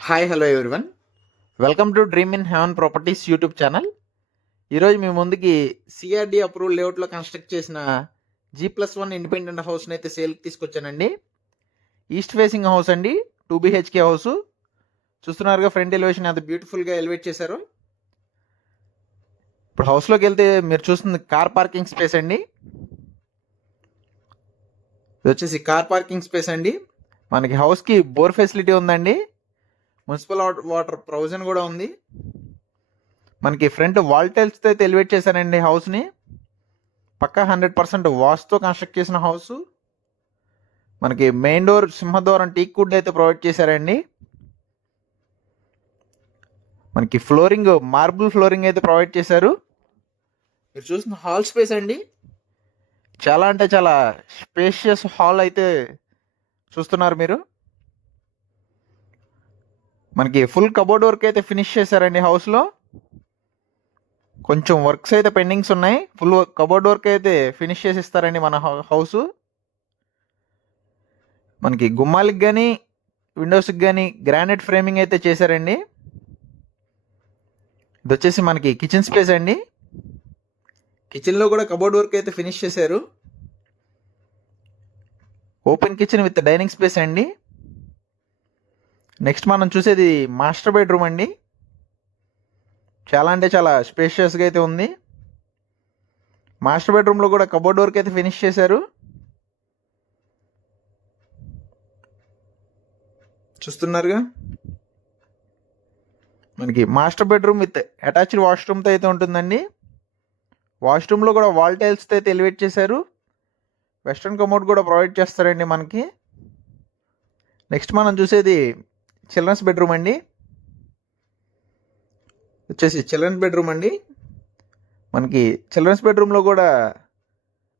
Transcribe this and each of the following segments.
Hi hello everyone welcome to dream in heaven properties YouTube channel ఈరోజు మీ ముందుకి CRD approval లేఅవుట్లో construct చేసిన జీ ప్లస్ వన్ ఇండిపెండెంట్ హౌస్ని అయితే సేల్కి తీసుకొచ్చానండి. ఈస్ట్ ఫేసింగ్ హౌస్ అండి. టూ బీహెచ్కే హౌస్ చూస్తున్నారుగా ఫ్రంట్ ఎలివేషన్ ఎంత బ్యూటిఫుల్గా ఎలివేట్ చేశారు. ఇప్పుడు హౌస్లోకి వెళ్తే మీరు చూస్తుంది కార్ పార్కింగ్ స్పేస్ అండి. ఇది వచ్చేసి కార్ పార్కింగ్ స్పేస్ అండి. మనకి హౌస్కి బోర్ ఫెసిలిటీ ఉందండి. మున్సిపల్ వాటర్ ప్రొవిజన్ కూడా ఉంది. మనకి ఫ్రంట్ వాల్ టైల్స్తో అయితే ఎలివేట్ చేశారండి హౌస్ని. పక్కా హండ్రెడ్ పర్సెంట్ వాష్తో కన్స్ట్రక్ట్ చేసిన హౌస్. మనకి మెయిన్ డోర్ సింహద్వారం టీక్ వుడ్ అయితే ప్రొవైడ్ చేశారండి. మనకి ఫ్లోరింగ్ మార్బుల్ ఫ్లోరింగ్ అయితే ప్రొవైడ్ చేశారు. మీరు చూసిన హాల్ స్పేస్ అండి. చాలా అంటే చాలా స్పేషియస్ హాల్ అయితే చూస్తున్నారు మీరు. మనకి ఫుల్ కబోర్డ్ వర్క్ అయితే ఫినిష్ చేశారండి హౌస్లో కొంచెం వర్క్స్ అయితే పెండింగ్స్ ఉన్నాయి. ఫుల్ కబోర్డ్ వర్క్ అయితే ఫినిష్ చేసి ఇస్తారండి మన హౌస్ మనకి గుమ్మాలకి కానీ విండోస్కి కానీ గ్రానైట్ ఫ్రేమింగ్ అయితే చేశారండి. ఇది వచ్చేసి మనకి కిచెన్ స్పేస్ అండి. కిచెన్లో కూడా కబోర్డ్ వర్క్ అయితే ఫినిష్ చేశారు. Open kitchen with dining space అండి. నెక్స్ట్ మనం చూసేది మాస్టర్ బెడ్రూమ్ అండి. చాలా అంటే చాలా స్పేషియస్గా అయితే ఉంది. మాస్టర్ బెడ్రూమ్లో కూడా కబోర్డ్ వర్క్ అయితే ఫినిష్ చేశారు. చూస్తున్నారుగా? మనకి మాస్టర్ బెడ్రూమ్ విత్ అటాచ్డ్ వాష్రూమ్తో అయితే ఉంటుందండి. వాష్రూమ్లో కూడా వాల్ టైల్స్తో అయితే ఎలివేట్ చేశారు. వెస్ట్రన్ కమోడ్ కూడా ప్రొవైడ్ చేస్తారండి మనకి. నెక్స్ట్ మనం చూసేది చిల్డ్రన్స్ బెడ్రూమ్ అండి. వచ్చేసి చిల్డ్రన్స్ బెడ్రూమ్ అండి. మనకి చిల్డ్రన్స్ బెడ్రూమ్లో కూడా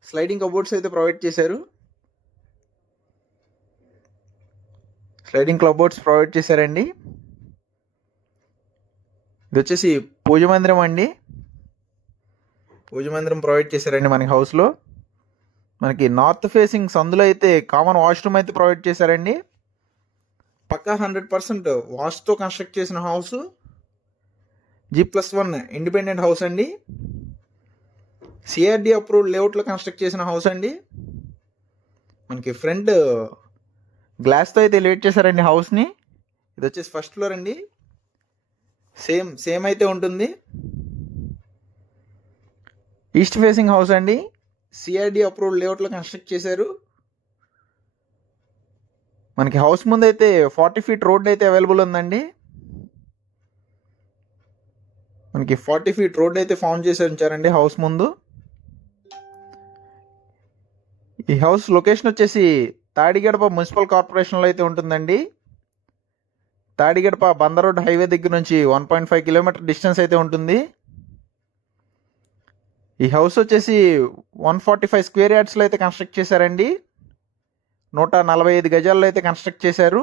స్లైడింగ్ కబోర్డ్స్ అయితే ప్రొవైడ్ చేశారు. స్లైడింగ్ క్లబోర్డ్స్ ప్రొవైడ్ చేశారండి. ఇది వచ్చేసి పూజ మందిరం అండి. పూజ మందిరం ప్రొవైడ్ చేశారండి మనకి హౌస్లో మనకి నార్త్ ఫేసింగ్ సందులో అయితే కామన్ వాష్రూమ్ అయితే ప్రొవైడ్ చేశారండి. పక్కా హండ్రెడ్ పర్సెంట్ వాష్తో కన్స్ట్రక్ట్ చేసిన house G plus one independent house అండి. సిఆర్డి అప్రూవ్డ్ లేఅవుట్లో కన్స్ట్రక్ట్ చేసిన హౌస్ అండి. మనకి ఫ్రంట్ గ్లాస్తో అయితే ఎలివేట్ చేశారండి హౌస్ని. ఇది వచ్చేసి ఫస్ట్ ఫ్లోర్ అండి. సేమ్ సేమ్ అయితే ఉంటుంది. ఈస్ట్ ఫేసింగ్ హౌస్ అండి. సిఆర్డి అప్రూవ్డ్ లేఅవుట్లో కన్స్ట్రక్ట్ చేశారు. మనకి హౌస్ ముందు అయితే ఫార్టీ ఫీట్ రోడ్ అయితే అవైలబుల్ ఉందండి. మనకి ఫార్టీ ఫీట్ రోడ్ అయితే ఫామ్ చేసి ఉంచారండి హౌస్ ముందు. ఈ హౌస్ లొకేషన్ వచ్చేసి తాడిగడప మున్సిపల్ కార్పొరేషన్లో అయితే ఉంటుందండి. తాడిగడప బందర్ రోడ్ హైవే దగ్గర నుంచి one point five kilometre distance అయితే ఉంటుంది. ఈ హౌస్ వచ్చేసి వన్ ఫార్టీ ఫైవ్ స్క్వేర్ యార్డ్స్లో అయితే కన్స్ట్రక్ట్ చేశారండి. నూట నలభై ఐదు గజాల్లో అయితే కన్స్ట్రక్ట్ చేశారు.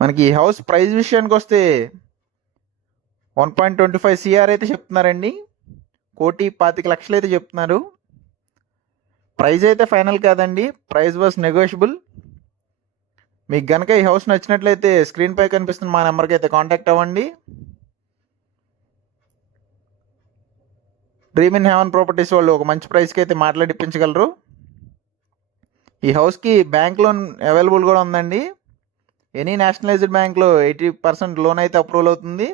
మనకి ఈ హౌస్ ప్రైస్ విషయానికి వస్తే one point twenty five CR అయితే చెప్తున్నారండి. కోటి పాతిక లక్షలు అయితే చెప్తున్నారు. ప్రైస్ అయితే ఫైనల్ కాదండి. ప్రైస్ వాస్ నెగోషియబుల్ మీకు కనుక ఈ హౌస్ నచ్చినట్లయితే స్క్రీన్పై కనిపిస్తున్న మా నెంబర్కి అయితే కాంటాక్ట్ అవ్వండి. డ్రీమ్ ఇన్ హెవెన్ ప్రాపర్టీస్ వాళ్ళు ఒక మంచి ప్రైస్కి అయితే మాట్లాడిపించగలరు. ఈ హౌస్కి బ్యాంక్ లోన్ అవైలబుల్ కూడా ఉందండి. ఎనీ నేషనలైజ్డ్ బ్యాంక్లో ఎయిటీ పర్సెంట్ లోన్ అయితే అప్రూవల్ అవుతుంది.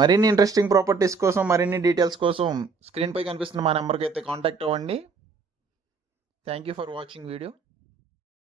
మరిన్ని ఇంట్రెస్టింగ్ ప్రాపర్టీస్ కోసం మరిన్ని డీటెయిల్స్ కోసం స్క్రీన్పై కనిపిస్తున్న మా నెంబర్కి అయితే కాంటాక్ట్ అవ్వండి. Thank you for watching video